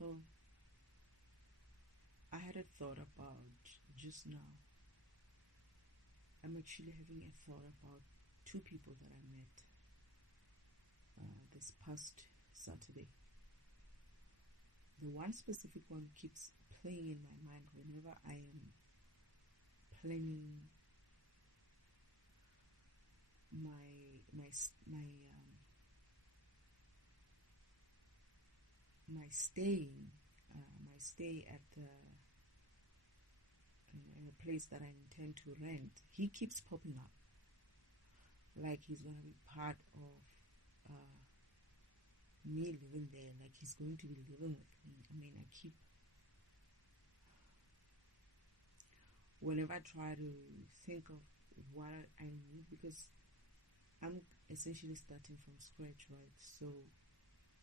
So I had a thought about just now. I'm actually having a thought about two people that I met this past Saturday. The one specific one keeps playing in my mind whenever I am planning my stay at the in a place that I intend to rent. He keeps popping up like he's gonna be part of me living there, like he's going to be living with me. I mean, whenever I try to think of what I need, because I'm essentially starting from scratch, right? So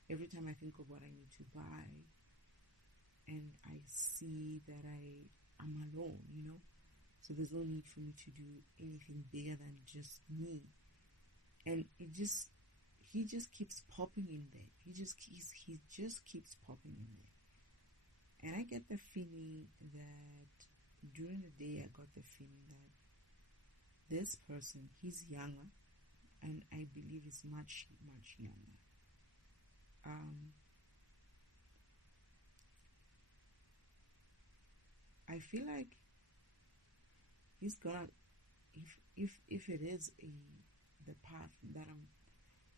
every time I think of what I need to buy and I see that I'm alone, so there's no need for me to do anything bigger than just me. And he just keeps popping in there. He just keeps popping in there. And I get the feeling that during the day I got the feeling that this person, he's younger, and I believe he's much, much younger. I feel like he's gonna, if it is the path that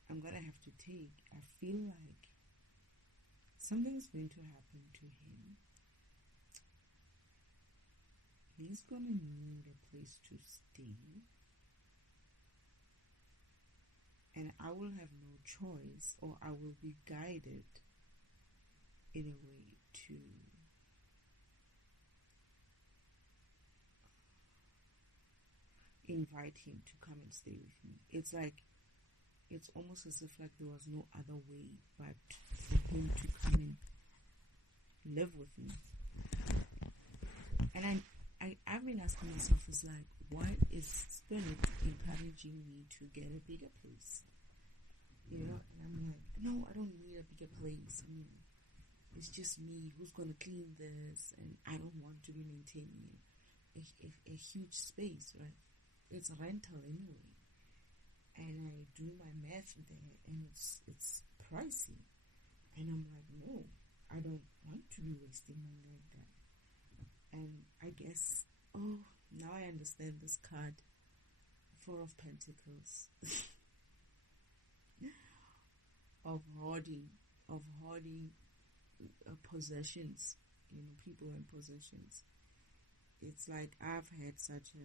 I'm gonna have to take, I feel like something's going to happen to him. He's gonna need a place to stay, and I will have no choice, or I will be guided in a way to invite him to come and stay with me. It's almost as if like there was no other way but for him to come and live with me. And I've been asking myself, is like, what is Spirit encouraging me to get a bigger place? And I'm like, no, I don't need a bigger place. I mean, it's just me who's going to clean this, and I don't want to be maintaining a huge space, right? It's rental anyway. And I do my math there, and it's pricey. And I'm like, no, I don't want to be wasting money like that. And I guess, now I understand this card, 4 of Pentacles, of hoarding possessions, people and possessions. It's like I've had such a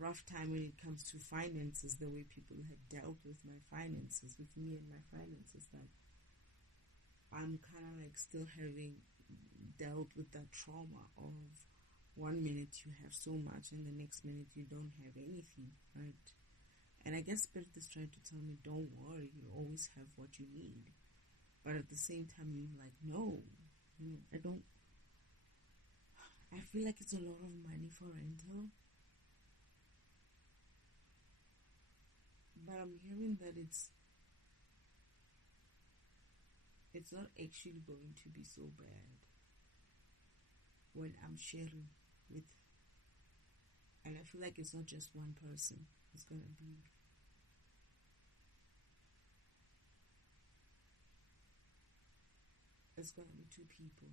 rough time when it comes to finances, the way people had dealt with my finances, with me and my finances, that I'm kind of like still having dealt with that trauma of 1 minute you have so much and the next minute you don't have anything, right? And I guess Spirit is trying to tell me, don't worry, you always have what you need. But at the same time, I'm like, no, I feel like it's a lot of money for rental. But I'm hearing that it's not actually going to be so bad when I'm sharing with, and I feel like it's not just one person. It's gonna be two people.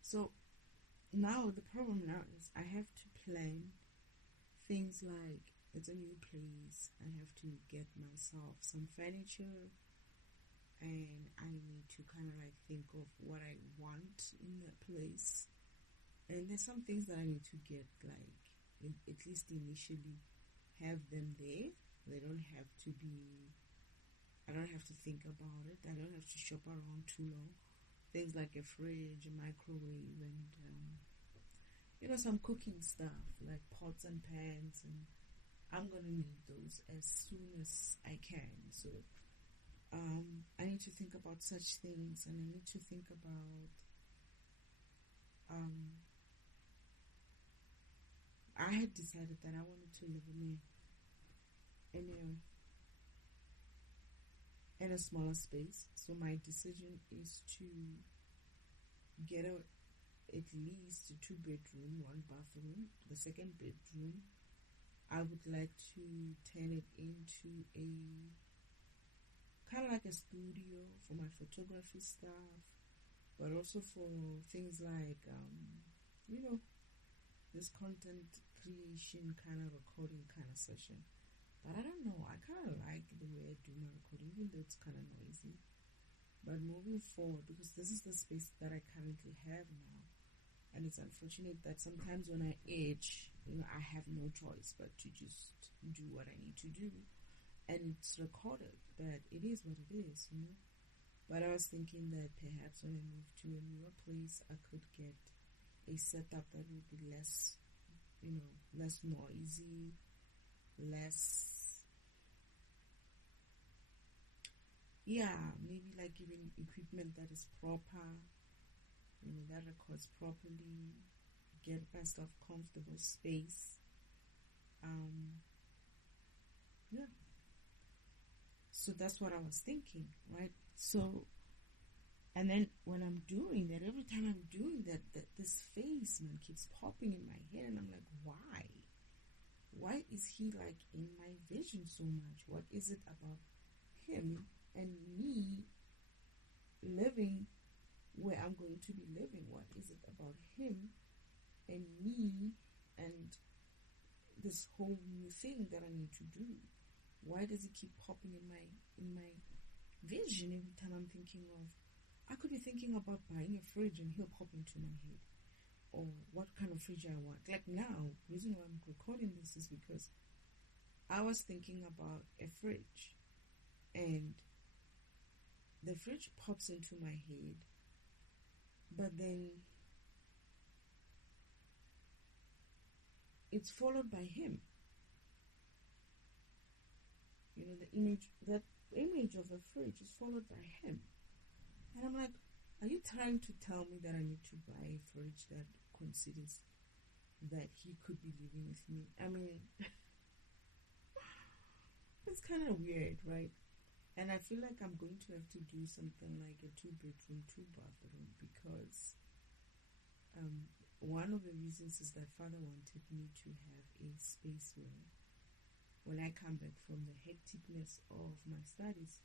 So now the problem now is I have to plan things like, it's a new place, I have to get myself some furniture, and I need to kind of like think of what I want in that place. And there's some things that I need to get, like, at least initially have them there. They don't have to be, I don't have to think about it, I don't have to shop around too long. Things like a fridge, a microwave, and some cooking stuff like pots and pans, and I'm gonna need those as soon as I can. So I need to think about such things, and I need to think about I had decided that I wanted to live in a smaller space. So my decision is to get at least a 2-bedroom, 1 bathroom. The second bedroom, I would like to turn it into a kind of like a studio for my photography stuff, but also for things like this content creation kind of recording kind of session. But I don't know, I kind of like the way I do my recording, even though it's kind of noisy. But moving forward, because this is the space that I currently have now, and it's unfortunate that sometimes when I age, I have no choice but to just do what I need to do. And it's recorded, but it is what it is, But I was thinking that perhaps when I move to a newer place, I could get a setup that would be less noisy, maybe like even equipment that is proper, that records properly, get myself comfortable space. So that's what I was thinking, right? So, and then when I'm doing that, every time I'm doing that this face, man, keeps popping in my head, and I'm like, why? Why is he like in my vision so much? What is it about him and me living where I'm going to be living? What is it about him and me and this whole new thing that I need to do? Why does it keep popping in my vision every time I'm thinking of? I could be thinking about buying a fridge and he'll pop into my head, or what kind of fridge I want. Like now, the reason why I'm recording this is because I was thinking about a fridge, and the fridge pops into my head, but then it's followed by him. That image of the fridge is followed by him. And I'm like, are you trying to tell me that I need to buy a fridge that considers that he could be living with me? I mean, it's kind of weird, right? And I feel like I'm going to have to do something like a 2-bedroom, 2-bathroom, because one of the reasons is that Father wanted me to have a space where when I come back from the hecticness of my studies,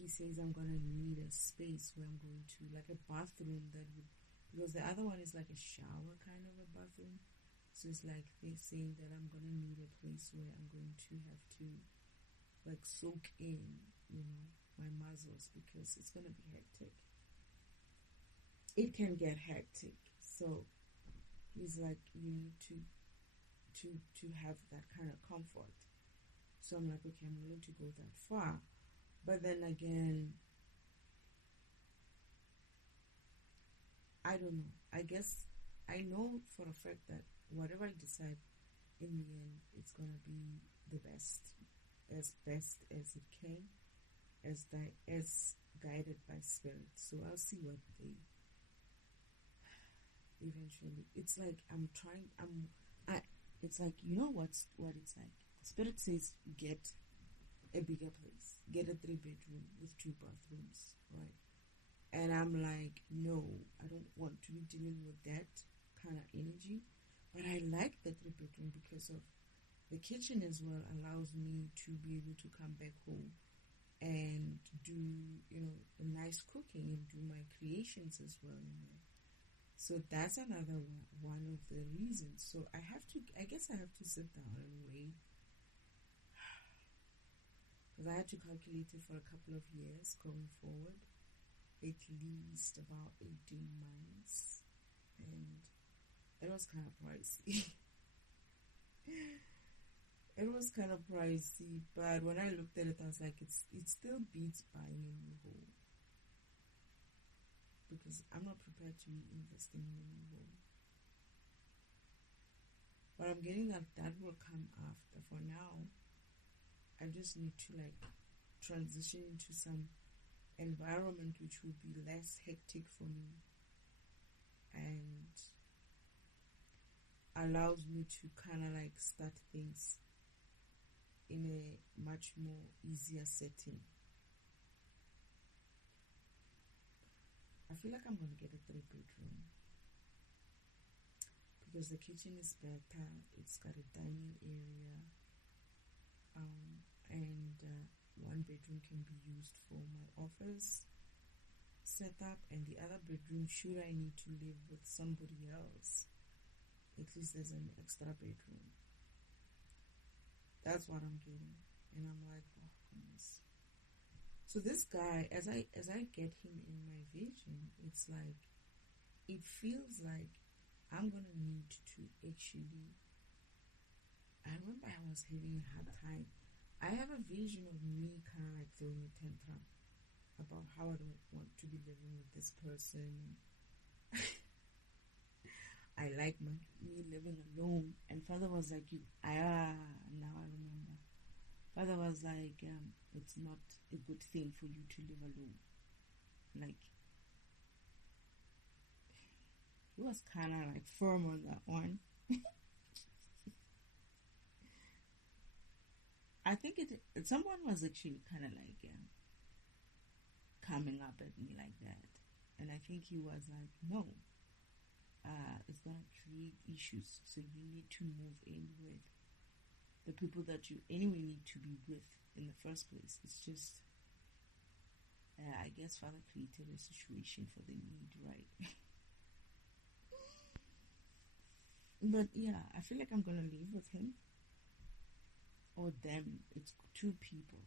he says I'm going to need a space where I'm going to, like a bathroom that would, because the other one is like a shower kind of a bathroom. So it's like they're saying that I'm going to need a place where I'm going to have to like soak in, my muscles, because it's going to be hectic. It can get hectic. So he's like, you need to have that kind of comfort. So I'm like, okay, I'm willing to go that far. But then again, I don't know. I guess I know for a fact that whatever I decide, in the end, it's going to be the best as it can, as guided by spirit. So I'll see what they eventually. It's like it's like, what it's like. Spirit says get a bigger place, get a 3-bedroom with 2 bathrooms, right? And I'm like, no, I don't want to be dealing with that kind of energy. But I like the 3-bedroom because of the kitchen as well. Allows me to be able to come back home and do, a nice cooking and do my creations as well. So that's another one of the reasons. So I guess I have to sit down and weigh, because I had to calculate it for a couple of years going forward, at least about 18 months, and it was kind of pricey. It was kind of pricey, but when I looked at it, I was like, it still beats buying a new home, because I'm not prepared to be investing in a new home. But I'm getting that will come after. For now, I just need to transition into some environment which will be less hectic for me, and allows me to kind of like start things in a much more easier setting. I feel like I'm going to get a 3-bedroom because the kitchen is better. It's got a dining area, and 1 bedroom can be used for my office setup, and the other bedroom, should I need to live with somebody else, at least there's an extra bedroom. That's what I'm getting, and I'm like, oh goodness. So this guy, as I get him in my vision, it's like, it feels like I'm gonna need to actually. I remember I was having a hard time. I have a vision of me kind of like throwing a tantrum about how I don't want to be living with this person. I like me living alone. And father was like, now I remember. Father was like, it's not a good thing for you to live alone. Like, he was kind of like firm on that one. I think someone was actually kind of like coming up at me like that, and I think he was like, no, it's gonna create issues, so you need to move in with the people that you anyway need to be with in the first place. It's just, I guess father created a situation for the need, right? But yeah, I feel like I'm gonna live with him or them. It's 2 people,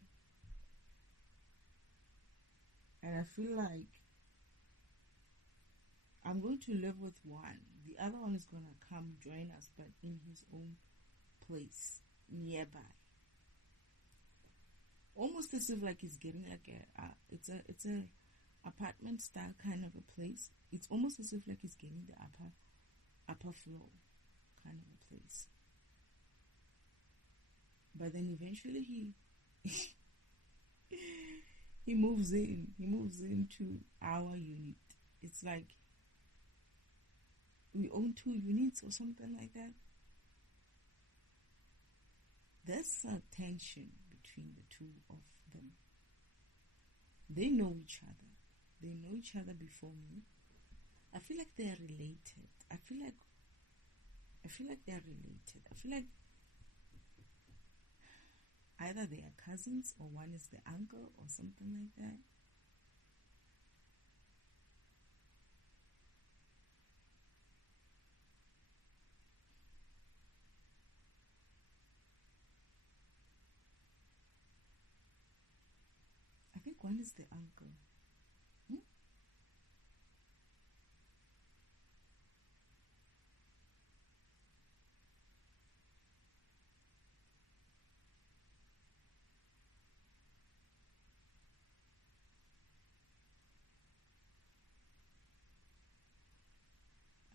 and I feel like I'm going to live with one. The other one is gonna come join us, but in his own place nearby. Almost as if like he's getting like it's a apartment style kind of a place. It's almost as if like he's getting the upper floor kind of a place. But then eventually he moves in. He moves into our unit. It's like we own 2 units or something like that. There's a tension between the 2 of them. They know each other. They know each other before me. I feel like they're related. I feel like they're related. I feel like either they are cousins or one is the uncle or something like that. I think one is the uncle.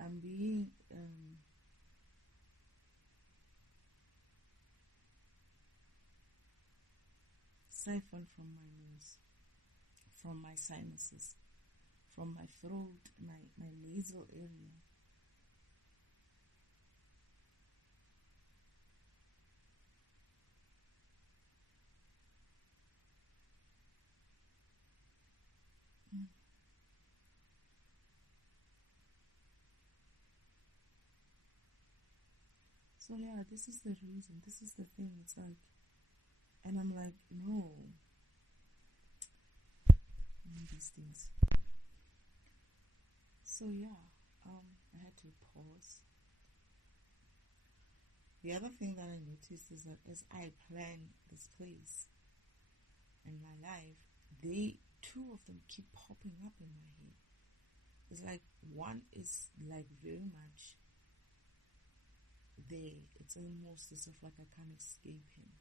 I'm being siphoned from my nose, from my sinuses, from my throat, my nasal area. So yeah, this is the reason. This is the thing. It's like, and I'm like, no, these things. So yeah, I had to pause. The other thing that I noticed is that as I plan this place and my life, 2 of them keep popping up in my head. It's like one is like very much there. It's almost as if like I can't escape him.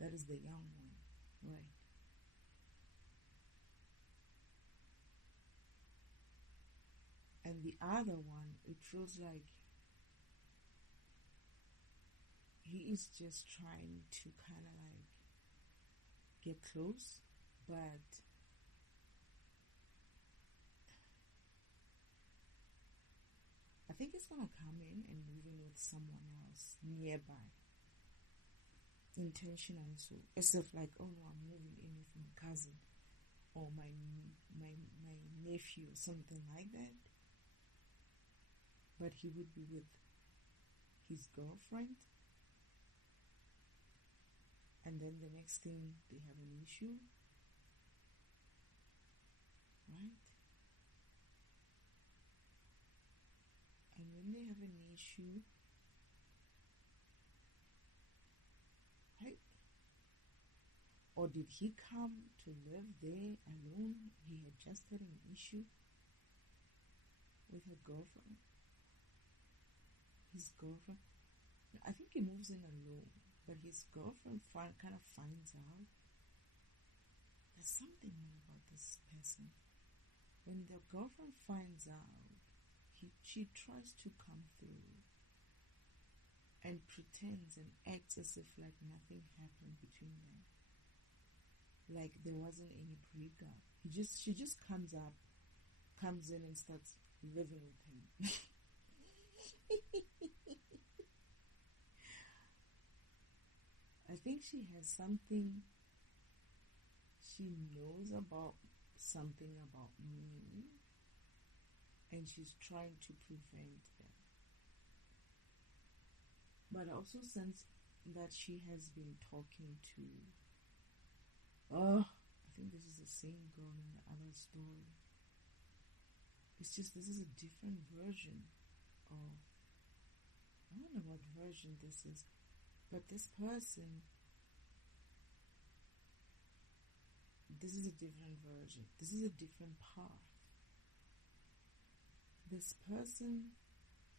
That is the young one, right? And the other one, it feels like he is just trying to kind of like get close, but I think he's gonna come in and move in with someone else nearby. Intentionally, so as if like, oh no, I'm moving in with my cousin or my nephew or something like that. But he would be with his girlfriend, and then the next thing they have an issue, right? And when they have an issue, right? Or did he come to live there alone? He had just had an issue with her girlfriend. His girlfriend, I think he moves in alone, but his girlfriend kind of finds out there's something more about this person. When the girlfriend finds out, she tries to come through and pretends and acts as if like nothing happened between them, like there wasn't any breakup. She just comes in and starts living with him. I think she has something. She knows about something about me, and she's trying to prevent that. But I also sense that she has been talking to. I think this is the same girl in the other story. It's just this is a different version of. I don't know what version this is, but this person. This is a different version. This is a different path. This person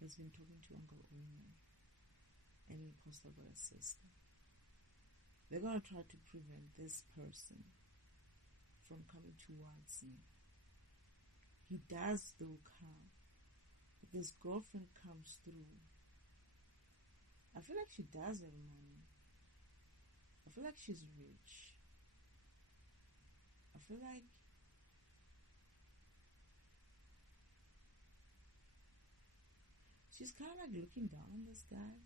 has been talking to Uncle Omer and Imposter by a sister. They're going to try to prevent this person from coming towards me. He does though come. This girlfriend comes through. I feel like she does have money. I feel like she's rich. I feel like she's kind of like looking down on this guy,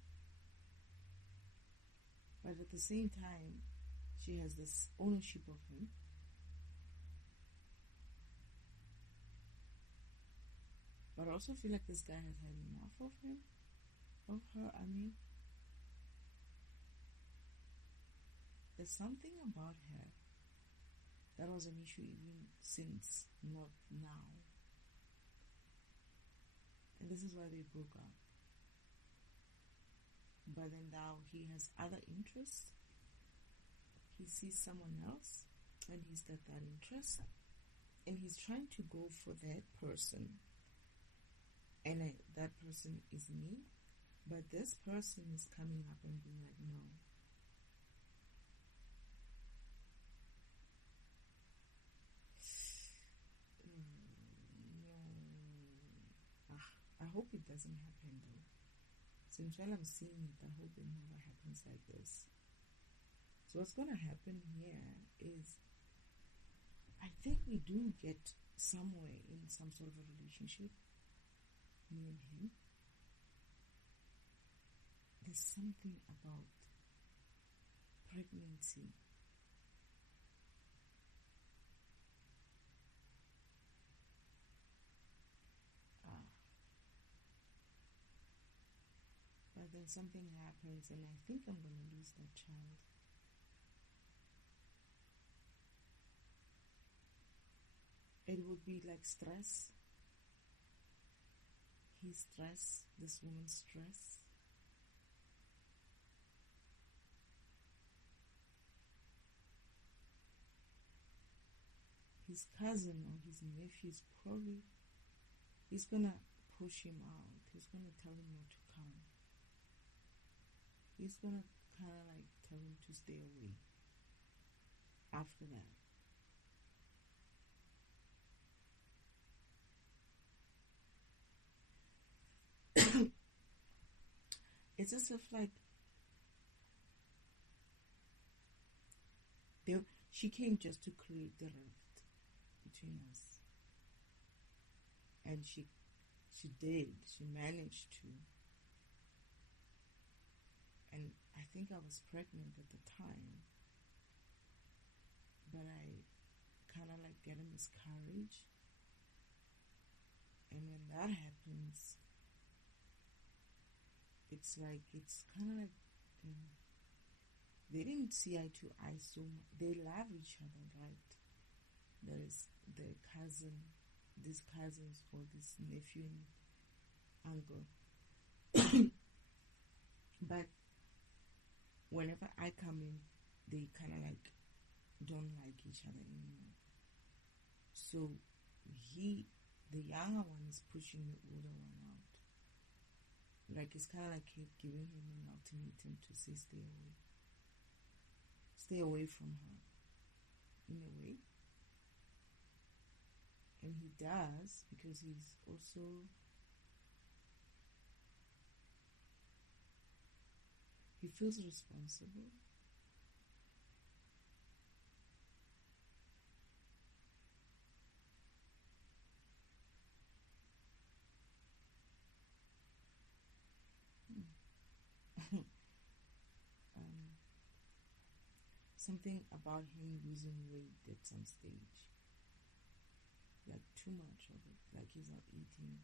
but at the same time, she has this ownership of him. But I also feel like this guy has had enough of him, of her. I mean, there's something about her that was an issue even since not now. And this is why they broke up. But then now he has other interests. He sees someone else and he's got that interest. And he's trying to go for that person. And that person is me. But this person is coming up and being like, no. I hope it doesn't happen though. Since while I'm seeing it, I hope it never happens like this. So what's going to happen here is, I think we do get somewhere in some sort of a relationship, me and him. There's something about pregnancy. But then something happens and I think I'm going to lose that child. It would be like stress. His stress, this woman's stress. His cousin or his nephew is probably, he's going to push him out. He's going to tell him not to come. He's going to kind of like tell him to stay away after that. It's as if like she came just to create the rift between us, and she She did. She managed to. And I think I was pregnant at the time. But I kind of like get a miscarriage. And when that happens, it's kind of like they didn't see eye to eye so much. They love each other, right? There is the cousin, these cousins or this nephew and uncle. But whenever I come in, they kind of like don't like each other anymore. So the younger one is pushing the older one out. Like it's kind of like giving him an ultimatum to say stay away. Stay away from her, in a way. And he does because he's also he feels responsible. Something about him losing weight at some stage. Like too much of it. Like he's not eating.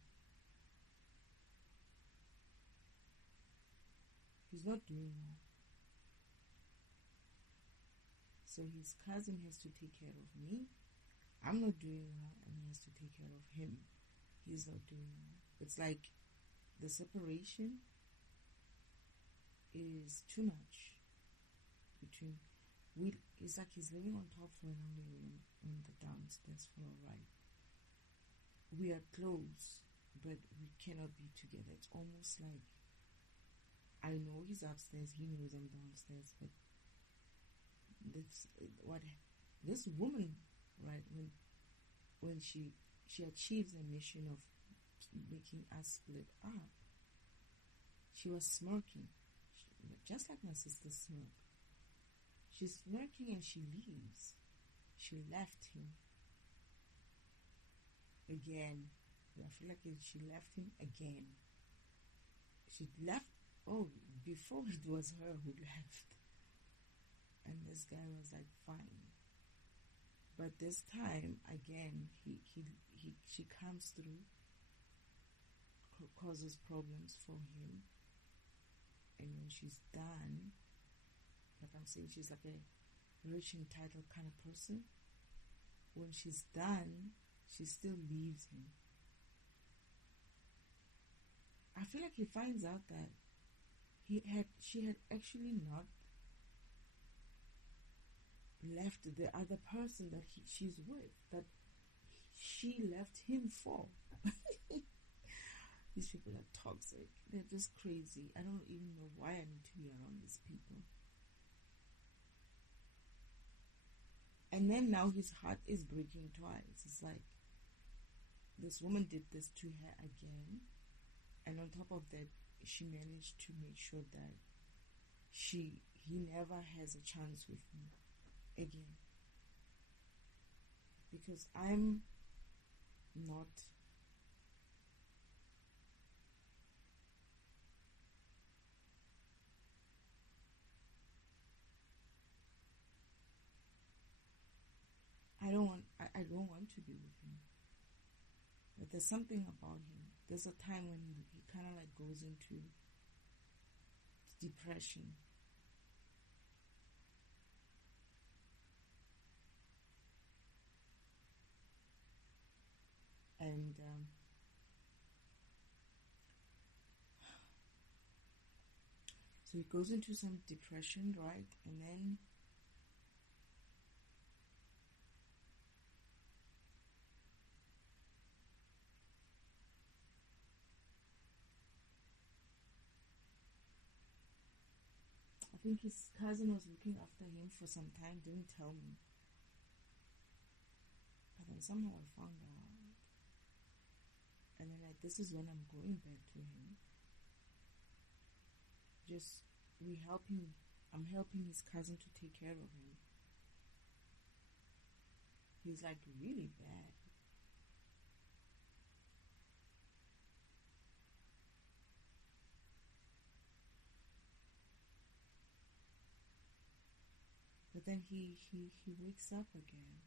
He's not doing well. So his cousin has to take care of me. I'm not doing well and he has to take care of him. He's not doing well. It's like the separation is too much between it's like he's living on top floor and I'm living on the downstairs floor, right? We are close, but we cannot be together. It's almost like I know he's upstairs, he knows I'm downstairs, but this woman, right, when she achieves the mission of making us split up, she was smirking, just like my sister smirked. She's smirking and she leaves. She left him again. I feel like she left him again. She left. Oh, before it was her who left. And this guy was like, fine. But this time, again, she comes through, causes problems for him. And when she's done, like I'm saying, she's like a rich, entitled kind of person. When she's done, she still leaves him. I feel like he finds out that she had actually not left the other person that she's with, that she left him for. These people are toxic. They're just crazy. I don't even know why I need to be around these people. And then now his heart is breaking twice. It's like this woman did this to her again, and on top of that, she managed to make sure that he never has a chance with me again. Because I'm not I don't want to be with him. But there's something about him. There's a time when he kind of like goes into depression. And so he goes into some depression, right? And then I think his cousin was looking after him for some time, didn't tell me. But then somehow I found out. And then this is when I'm going back to him. I'm helping his cousin to take care of him. He's like really bad. then he wakes up again.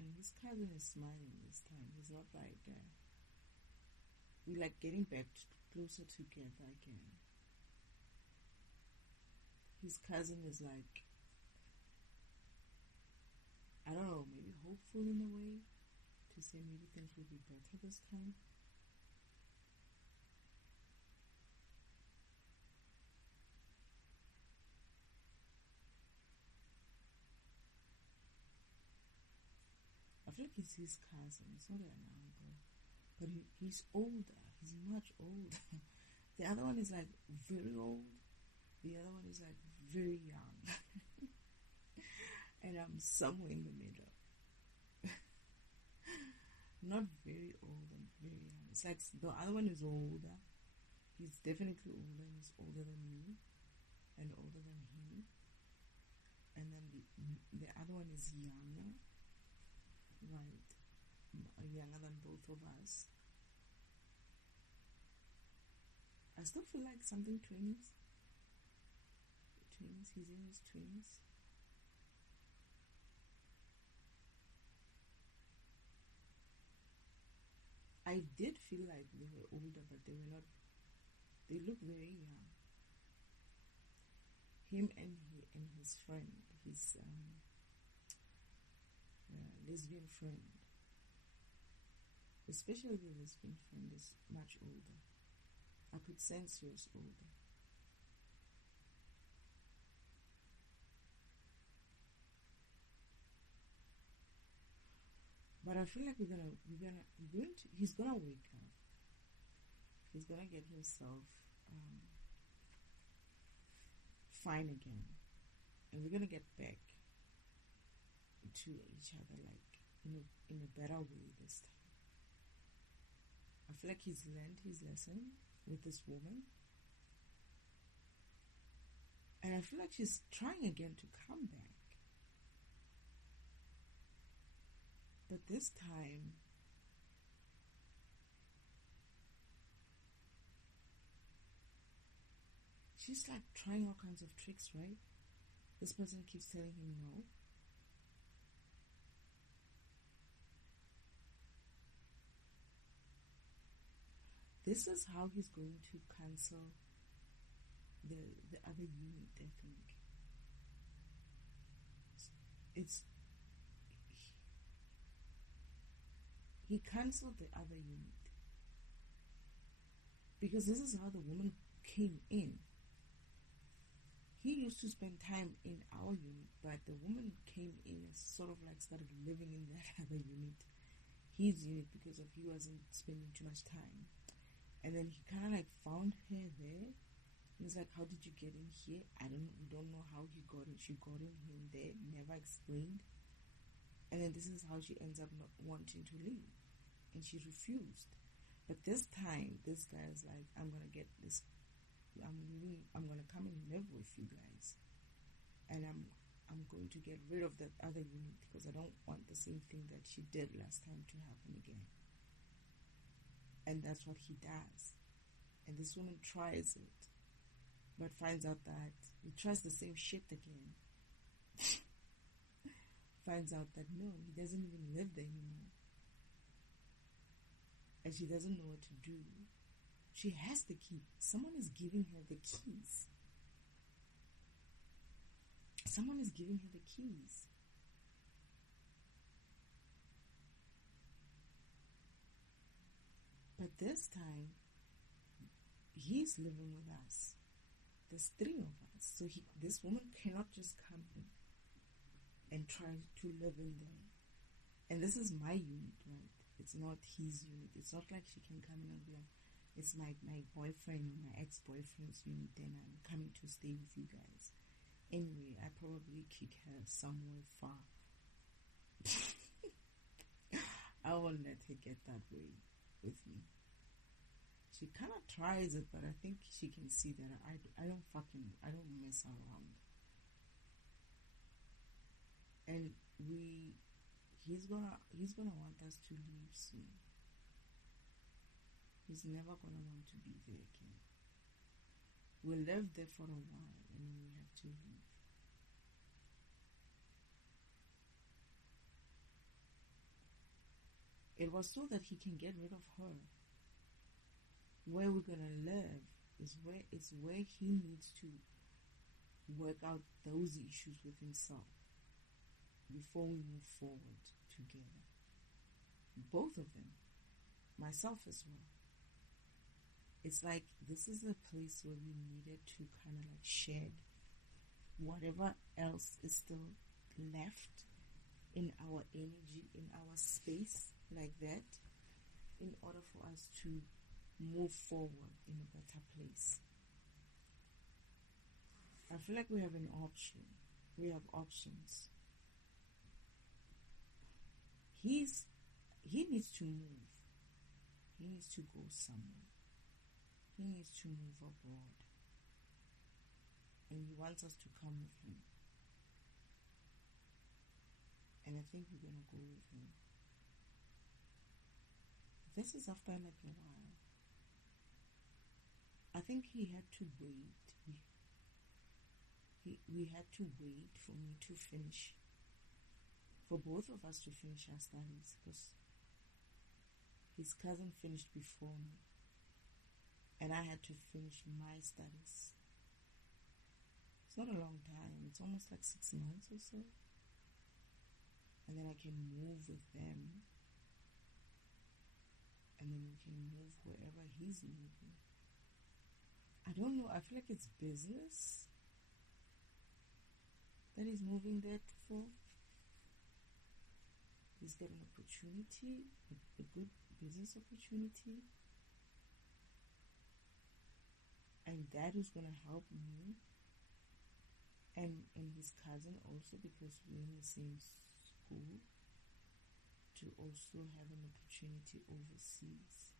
And his cousin is smiling this time. He's not like, we're like getting back closer together again. His cousin is like, I don't know, maybe hopeful in a way, to say maybe things will be better this time. I feel like it's his cousin. It's not an uncle, but he's older. He's much older. The other one is like very old. The other one is like very young. And I'm somewhere in the middle. Not very old and very young. It's like the other one is older. He's definitely older, and he's older than me and older than him. And then the other one is younger. Right, younger than both of us. I still feel like something twins. He's in his twins. I did feel like they were older, but they were not. They look very young. Him and his friend, his lesbian friend, especially the lesbian friend, is much older. I could sense she was older. But I feel like he's gonna wake up. He's gonna get himself fine again, and we're gonna get back to each other like in a better way this time. I feel like he's learned his lesson with this woman, and I feel like she's trying again to come back. But this time, she's like trying all kinds of tricks, right? This person keeps telling him no. This is how he's going to cancel the other unit, I think. He cancelled the other unit because this is how the woman came in. He used to spend time in our unit, but the woman came in and sort of like started living in that other unit, his unit, because of he wasn't spending too much time. And then he kind of like found her there. And he's like, how did you get in here? We don't know how he got in. She got in him there, never explained. And then this is how she ends up not wanting to leave. And she refused. But this time, this guy is like, I'm going to get this. I'm going to come and live with you guys. And I'm going to get rid of that other unit because I don't want the same thing that she did last time to happen again. And that's what he does. And this woman tries it, but finds out that he tries the same shit again. Finds out that no, he doesn't even live there anymore. And she doesn't know what to do. She has the key. Someone is giving her the keys. Someone is giving her the keys. But this time, he's living with us. There's 3 of us. So this woman cannot just come in and try to live in there. And this is my unit, right? It's not his unit. It's not like she can come in and be like, it's my boyfriend or my ex-boyfriend's unit, and I'm coming to stay with you guys. Anyway, I probably kick her somewhere far. I won't let her get that way with me. She kind of tries it, but I think she can see that I don't mess around. And he's gonna want us to leave soon. He's never gonna want to be there again. We lived there for a while and then we have to leave. It was so that he can get rid of her. Where we're gonna live is where he needs to work out those issues with himself before we move forward together. Both of them, myself as well. It's like this is a place where we needed to kind of like shed whatever else is still left in our energy, in our space, like that, in order for us to move forward in a better place. I feel like we have an option. We have options. He needs to move. He needs to go somewhere. He needs to move abroad. And he wants us to come with him. And I think we're going to go with him. This is after like a while. I think he had to wait. We had to wait for me to finish. For both of us to finish our studies. Because his cousin finished before me. And I had to finish my studies. It's not a long time. It's almost like 6 months or so. And then I can move with them. And then we can move wherever he's moving. I don't know. I feel like it's business that he's moving there for. He's got an opportunity, a good business opportunity. And that is going to help me and his cousin also, because we're in the same school, to also have an opportunity overseas.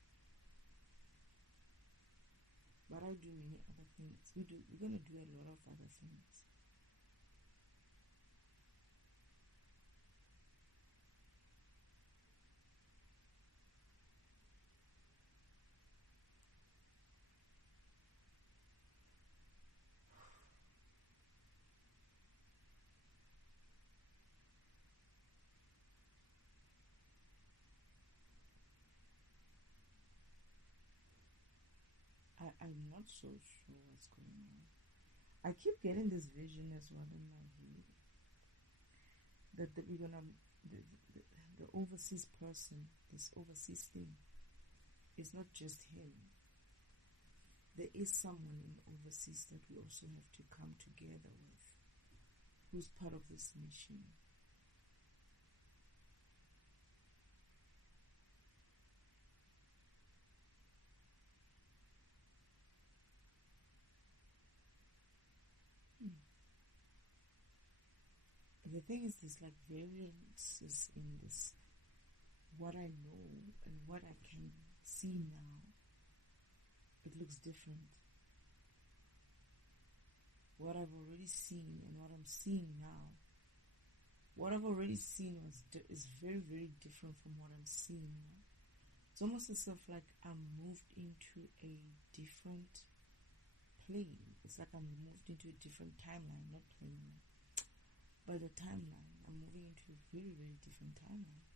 But I do many other things. We're going to do a lot of other things. I'm not so sure what's going on. I keep getting this vision as well in my head that we're gonna the overseas person, this overseas thing, is not just him. There is someone in overseas that we also have to come together with, who's part of this mission. The thing is, there's like variances in this. What I know and what I can see now, it looks different. What I've already seen and what I'm seeing now, what I've already seen is very, very different from what I'm seeing now. It's almost as if like I'm moved into a different plane. It's like I'm moved into a different timeline, not plane. By the timeline, I'm moving into a very, very different timeline.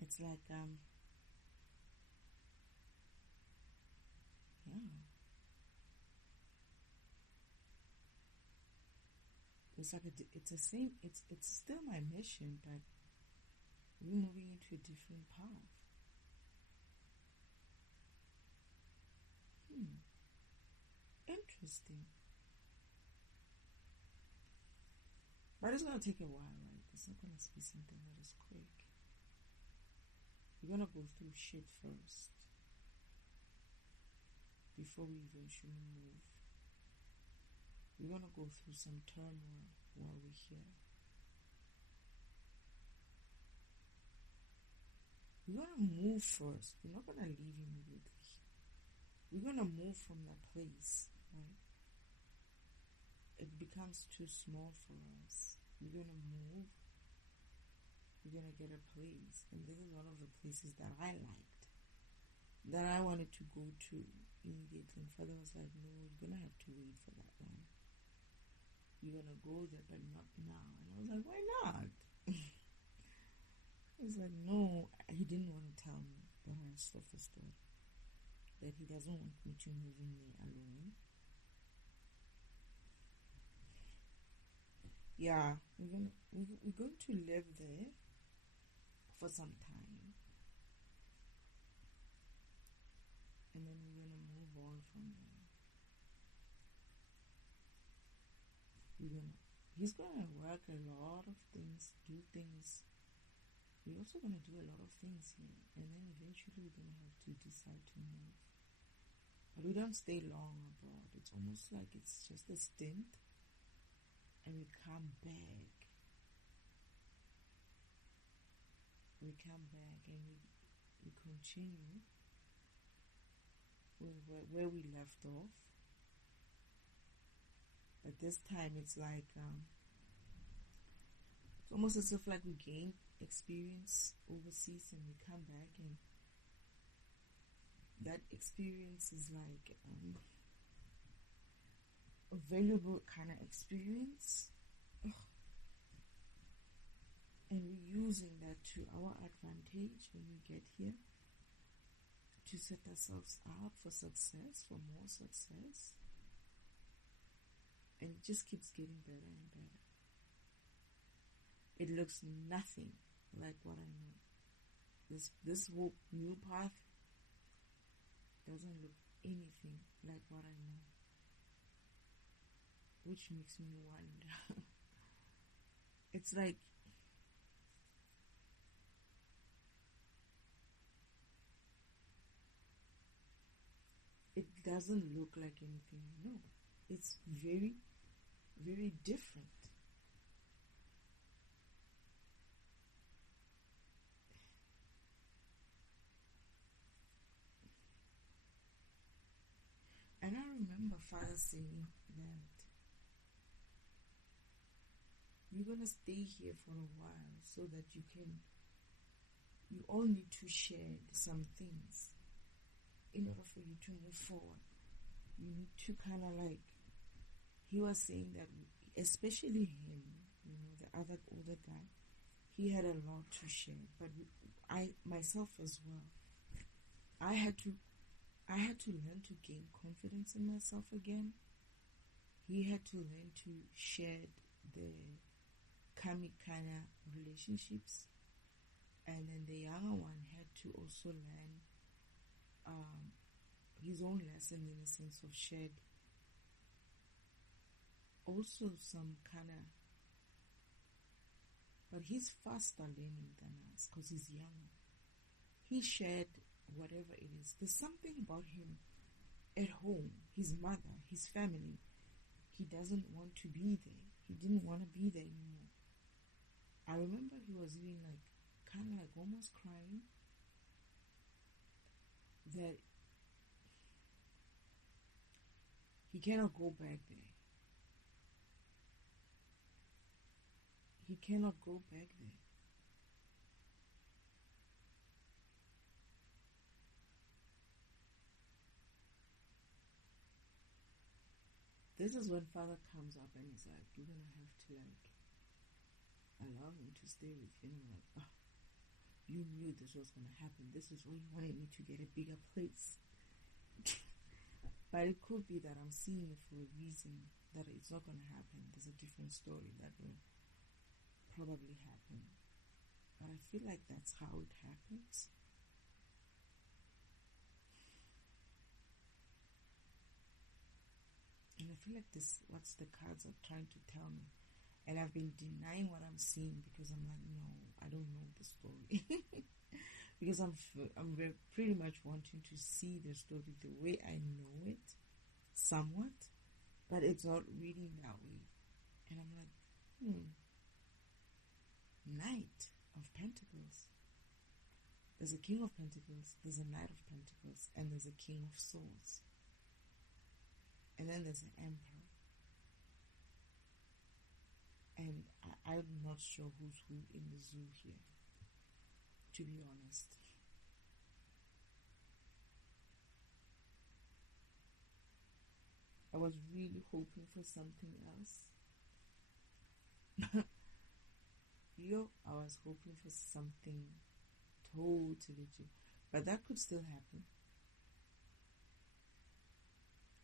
It's like, yeah. It's like it's the same. It's still my mission, but we're moving into a different path. Interesting. But it's going to take a while, right? It's not going to be something that is quick. We're going to go through shit first before we eventually move. We're going to go through some turmoil while we're here. We're going to move first. We're not going to leave immediately. We're going to move from that place, right? It becomes too small for us. We're going to move. we're gonna get a place, and this is one of the places that I liked, that I wanted to go to immediately. And father was like, no, you're gonna have to wait for that one. You're gonna go there, but not now. And I was like, why not? He's like, no, he didn't want to tell me the rest of the story, that he doesn't want me to move in there alone. Yeah, we're going to live there for some time, and then we're gonna move on from there. He's gonna work a lot of things, do things. We're also gonna do a lot of things here, and then eventually we're gonna have to decide to move. But we don't stay long abroad. It's almost like it's just a stint, and we come back. We come back and we continue where we left off. But this time it's like it's almost as if like we gain experience overseas and we come back, and that experience is like a valuable kind of experience. And we're using that to our advantage when we get here, to set ourselves up for success, for more success. And it just keeps getting better and better. It looks nothing like what I know. This whole new path doesn't look anything like what I know, which makes me wonder. It's like it doesn't look like anything I know. It's very, very different. And I remember father saying that you're going to stay here for a while so that you all need to share some things in order for you to move forward. You need to kind of like, he was saying that especially him, the other older guy, he had a lot to share, but I myself as well, I had to learn to gain confidence in myself again. He had to learn to shed the karmic kind of relationships, and then the younger one had to also learn his own lesson, in the sense of shed also some kind of, but he's faster learning than us because he's younger. He shared whatever it is. There's something about him at home, his mother, his family. He doesn't want to be there. He didn't want to be there anymore. I remember he was even like, kind of like almost crying that he cannot go back there. He cannot go back there. This is when father comes up and he's like, you're going to have to like allow me to stay with you. And I'm like, oh, you knew this was going to happen. This is why you wanted me to get a bigger place. But it could be that I'm seeing it for a reason, that it's not going to happen. There's a different story that will probably happen. But I feel like that's how it happens. And I feel like this, what's the cards are trying to tell me. And I've been denying what I'm seeing because I'm like, no, I don't know the story. Because I'm pretty much wanting to see the story the way I know it, somewhat, but it's not reading that way. And I'm like, Knight of Pentacles. There's a King of Pentacles, there's a Knight of Pentacles, and there's a King of Swords. And then there's an Emperor. And I'm not sure who's who in the zoo here. to be honest. I was really hoping for something else. I was hoping for something totally different. But that could still happen.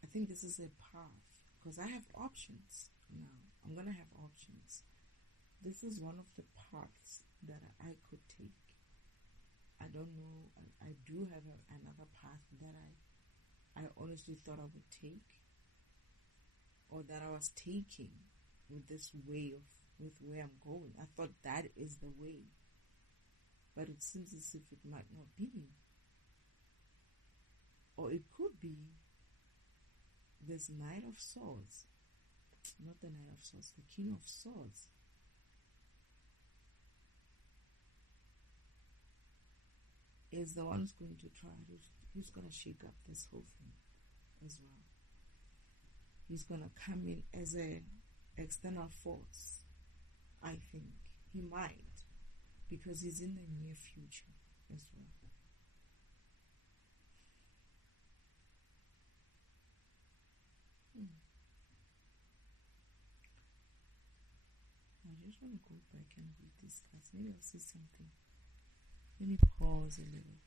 I think this is a path because I have options now. I'm going to have options. This is one of the paths that I could take. I don't know. I do have another path that I honestly thought I would take, or that I was taking with this way of with where I'm going. I thought that is the way, but it seems as if it might not be, or it could be this Knight of Swords, not the Knight of Swords, the King of Swords. Is the one who's going to try. He's going to shake up this whole thing as well. He's going to come in as an external force. I think he might, because he's in the near future as well. I just want to go back and read these cards. Maybe I'll see something. Let me pause a little.